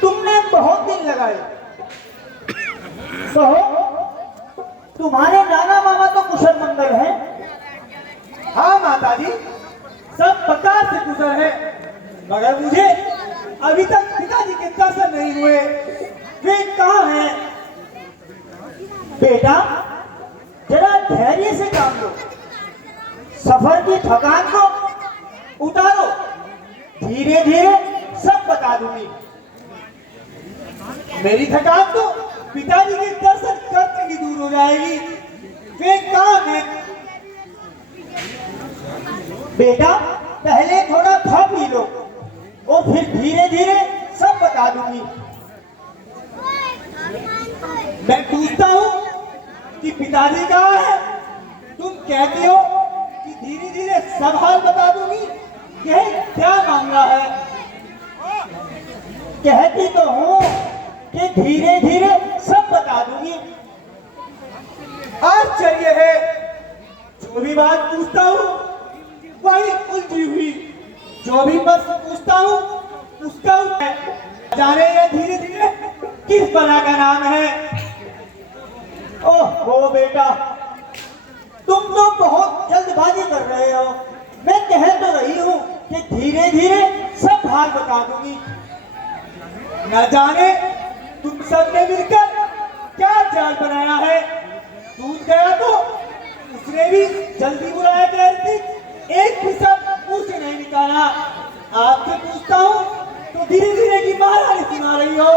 तुमने बहुत दिन लगाए। कहो, तुम्हारे नाना मामा तो कुशल मंगल है? हाँ माताजी, सब प्रकार से कुशल है, मगर मुझे अभी तक पिताजी के दर्शन नहीं हुए। वे कहाँ हैं? बेटा, जरा धैर्य से काम लो। सफर की थकान को उतारो, धीरे धीरे सब बता दूंगी। मेरी थकान तो पिताजी के दर्शन करते ही दूर हो जाएगी। वे कहाँ हैं? बेटा, पहले थोड़ा खा पी लो और फिर धीरे धीरे सब बता दूंगी। मैं पूछता हूँ कि पिताजी कहाँ है? तुम कहती हो कि धीरे धीरे सब हाल बता दूंगी। यह क्या मामला है? कहती तो हूँ कि धीरे धीरे सब बता दूंगी। आश्चर्य है, जो भी बात पूछता हूँ वही उलझी हुई। जो भी प्रश्न पूछता हूँ उसका उत्तर जाने या धीरे धीरे किस बला का नाम है। ओह बेटा, तुम तो बहुत जल्दबाजी कर रहे हो। मैं कह तो रही हूँ कि धीरे धीरे सब हाल बता दूंगी। न जाने तुम सबने मिलकर क्या जाल बनाया है। दूध गया तो उसने भी जल्दी बुलाया करती, एक भी सब मुंह से नहीं निकाला। आपसे पूछता हूँ तो धीरे धीरे की महारानी सुना रही हो।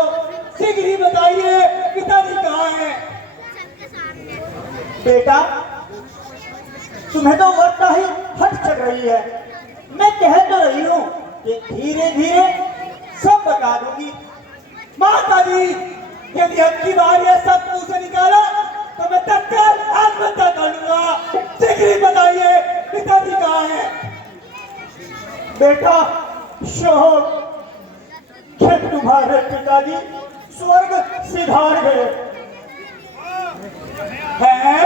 शीघ्र ही बताइए, पिताजी कहाँ हैं? बेटा, तुम्हें तो वर्षा ही हट चढ़ रही है। मैं कह तो रही हूँ कि धीरे धीरे सब बता दूंगी। माताजी, यदि अब की बार यह सब मुंह से निकाला तो मैं तत्काल आत्महत्या कर लूंगा। शीघ्र ही बताइए, पिताजी कहाँ हैं? बेटा, शोर कि तुम्हारे पिताजी स्वर्ग सिधार गए हैं?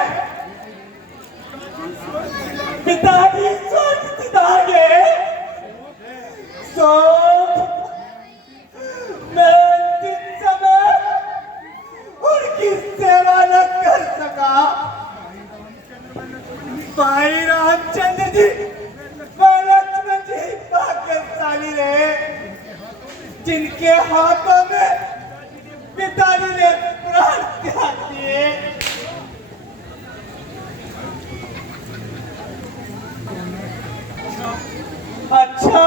पिताजी स्वर्ग सिधार गए? सो मैं अंतिम समय उनकी सेवा न कर सका। भाई रामचंद्र जी व लक्ष्मण जी भाग्यशाली रहे, जिनके हाथों में पिताजी ने प्राण त्याग दिए। अच्छा,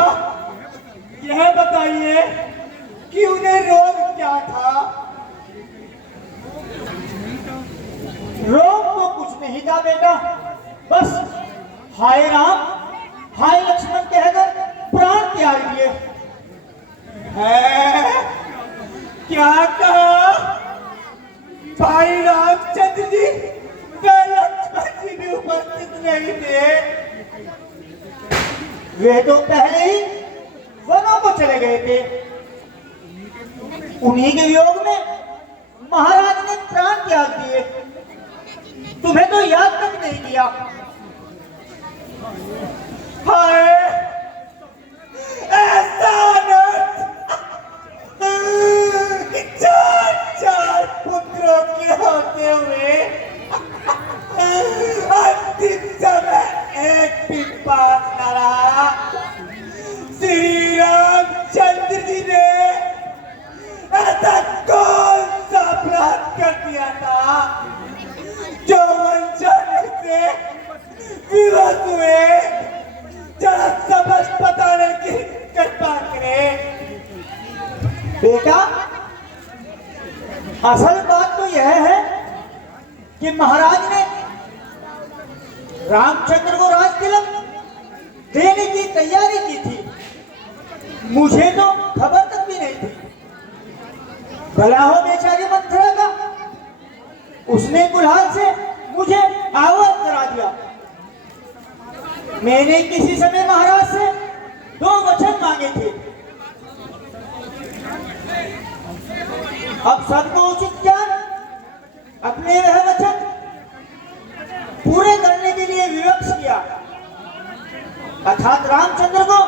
यह बताइए कि उन्हें रोग क्या था? रोग तो कुछ नहीं था बेटा, बस हाय राम हाय लक्ष्मण कहकर प्राण त्याग दिए। है? क्या कहा? भाई रामचंद्र जी व लक्ष्मण जी भी उपस्थित नहीं थे? वे तो पहले ही वनों को चले गए थे। उन्हीं के वियोग में महाराज ने प्राण त्याग दिए। तुम्हें तो याद तक नहीं किया। हाय, ऐसा अनर्थ कि चार चार पुत्रों के होते हुए अंतिम समय एक भी पास न रहा। श्री रामचंद्र जी ने ऐसा कौन सा अपराध कर दिया था जो अनजाने से विवश हुए? जरा समझ बताने की कृपा करें। बेटा, असल बात तो यह है कि महाराज ने रामचंद्र को राज तिलक देने की तैयारी की थी। मुझे तो खबर तक भी नहीं थी। भला हो बेचारी मंथरा का, उसने गुलाल से मुझे अवगत करा दिया। मैंने किसी समय महाराज से 2 वचन मांगे थे। अब सबको उचित ज्ञान अपने वह वचन पूरे करने के लिए विवश किया, अर्थात रामचंद्र को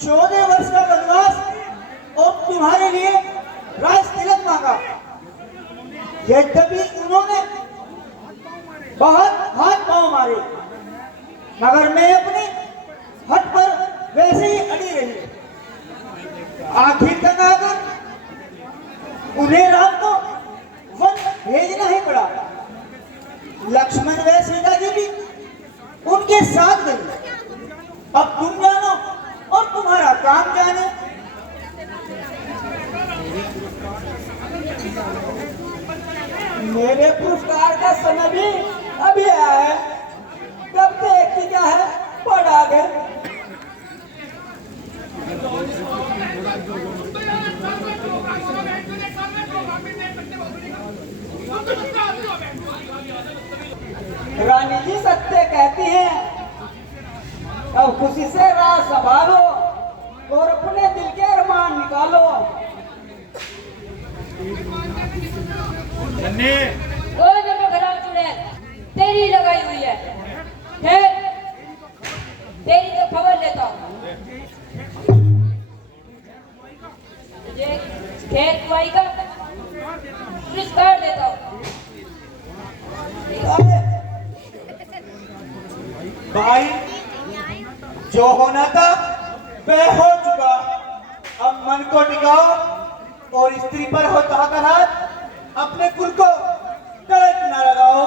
14 वर्ष का वनवास और तुम्हारे लिए राज तिलक मांगा। यद्यपि उन्होंने बहुत हाथ पांव मारे, मगर मैं अपनी हट पर वैसे ही अड़ी रही। आखिर तक आकर उन्हें राम को वन भेजना ही पड़ा। लक्ष्मण व सीता जी भी उनके साथ गई। अब तुम जानो और तुम्हारा काम जाने। मेरे पुरस्कार का समय भी अभी आया है। कब देखती क्या है पड़ा गए। रानी जी सत्य कहती हैं, अब खुशी से राह संभालो और अपने दिल के अरमान निकालो। ओए नन्हे खराब चुड़ैल, तेरी लगाई हुई है। फिर तेरी तो खबर लेता हूँ। तुझे खेत बुआई का पुरस्कार देता हूँ। भाई, जो होना था वह हो चुका। अब मन को टिकाओ और स्त्री पर हो ताकत हाथ, अपने कुल को कलंक न लगाओ।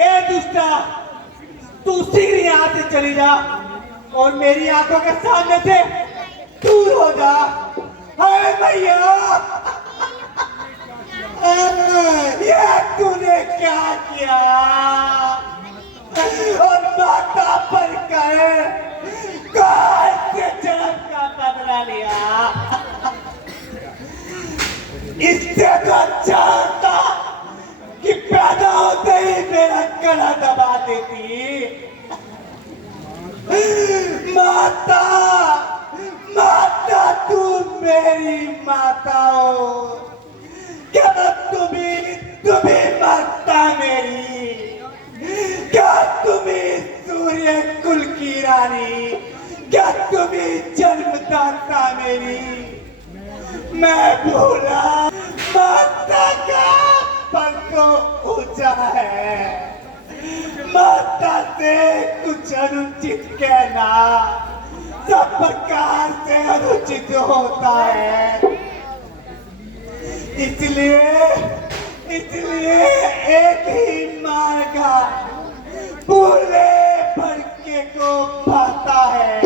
ए दुष्टा, तू शीघ्र यहाँ से चली जा और मेरी आंखों के सामने से दूर हो जा। हाय भैया, ये तूने क्या किया? और माता पर कहे काल से जन्म का बदला लिया। इससे तो अच्छा होता कि पैदा होते ही मेरा गला दबा देती। माता, माता, तू मेरी माता हो। क्या तुम्हें माता मेरी? क्या तुम्हें सूर्य कुल की रानी? क्या तुम्हें जन्मदाता मेरी? मैं भूला माता का पंखो ऊंचा है। माता से कुछ अनुचित कहना सब प्रकार से अनुचित होता है। इसलिए एक ही मार्ग भूले भड़के को पाता है।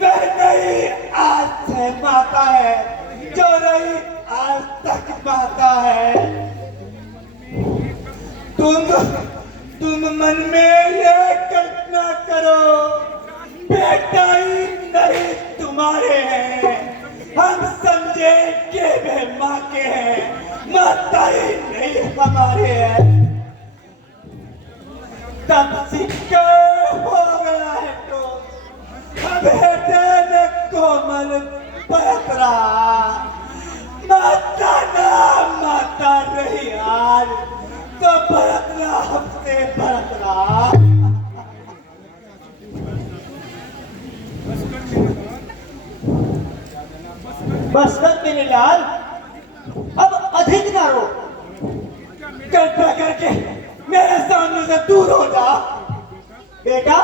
वह नहीं आज से माता है जो नहीं आज तक माता है। तुम मन में ये कल्पना करो, बेटा ही नहीं तुम्हारे हैं। हम समझे कि वे माँ के हैं, माता ही नहीं हमारे हैं। तब सिक्का हो गया है तो अब है कोमल पतरा। माता ना माता रही आज तो बरतना हमसे बरतना। बस कर मेरे लाल, अब अधिक ना रो। कृपया करके मेरे सामने से दूर हो जा। बेटा,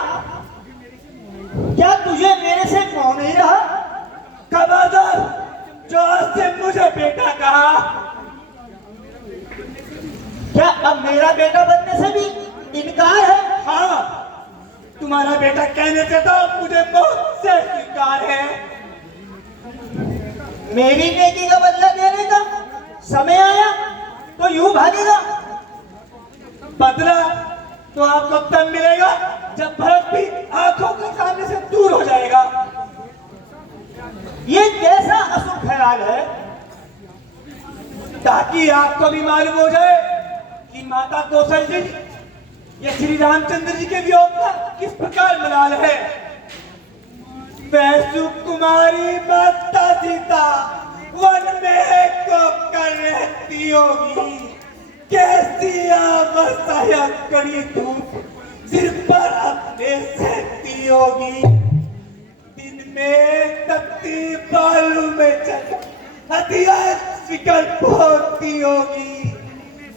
क्या तुझे मेरे से मोह नहीं रहा? कबादर, जो आज से मुझे बेटा कहा, क्या अब मेरा बेटा बनने से भी इनकार है? हाँ, तुम्हारा बेटा कहने से तो मुझे बहुत से स्वीकार है। मेरी नेकी का बदला देने का समय आया तो यूं भागेगा। बदला तो आपको तब मिलेगा जब भरत भी आंखों के सामने से दूर हो जाएगा। ये कैसा अशुभ ख्याल है? ताकि आपको भी मालूम हो जाए कि माता कौशल्या जी ये श्री रामचंद्र जी के वियोग का किस प्रकार मलाल है। वह सुकुमारी माता सीता वन में को कर रहती होगी। कैसी अवस्था कड़ी धूप सिर पर अपने सहती होगी। दिन में तपती बालू में नदियां विकल्प होती होगी,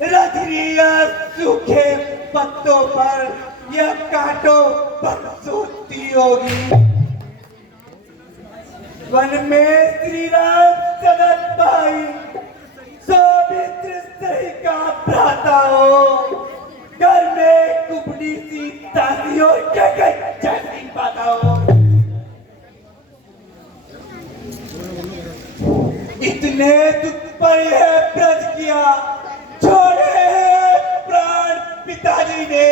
रजनियां सूखे पत्तों पर या कांटों पर सोती होगी। वन में श्री राम सनत भाई सौमित्र सही का भ्राता हो, घर में कुबड़ी सी ताती हो जैसी पाता हो। इतने दुख पर यह ब्रज किया, छोड़े हैं प्राण पिताजी ने,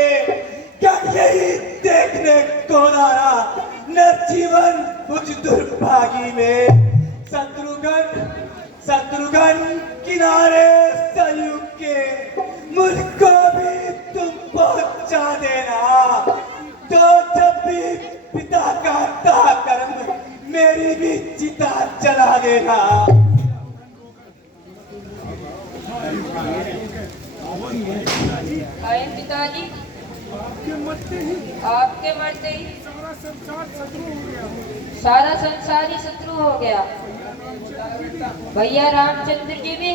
क्या यही देखने को नारा नवजीवन मुझ दुर्भागी में। शत्रुघ्न किनारे सलयुग के, मुझको भी तुम पहुंचा देना, तो जब भी पिता का दाह कर्म मेरी भी चिता जला देना। आए पिताजी, आपके मरते ही सारा संसार ही शत्रु हो गया। भैया रामचंद्र जी भी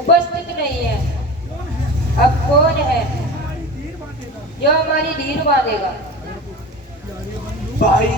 उपस्थित नहीं है। अब कौन है जो हमारी धीर बांधेगा? भाई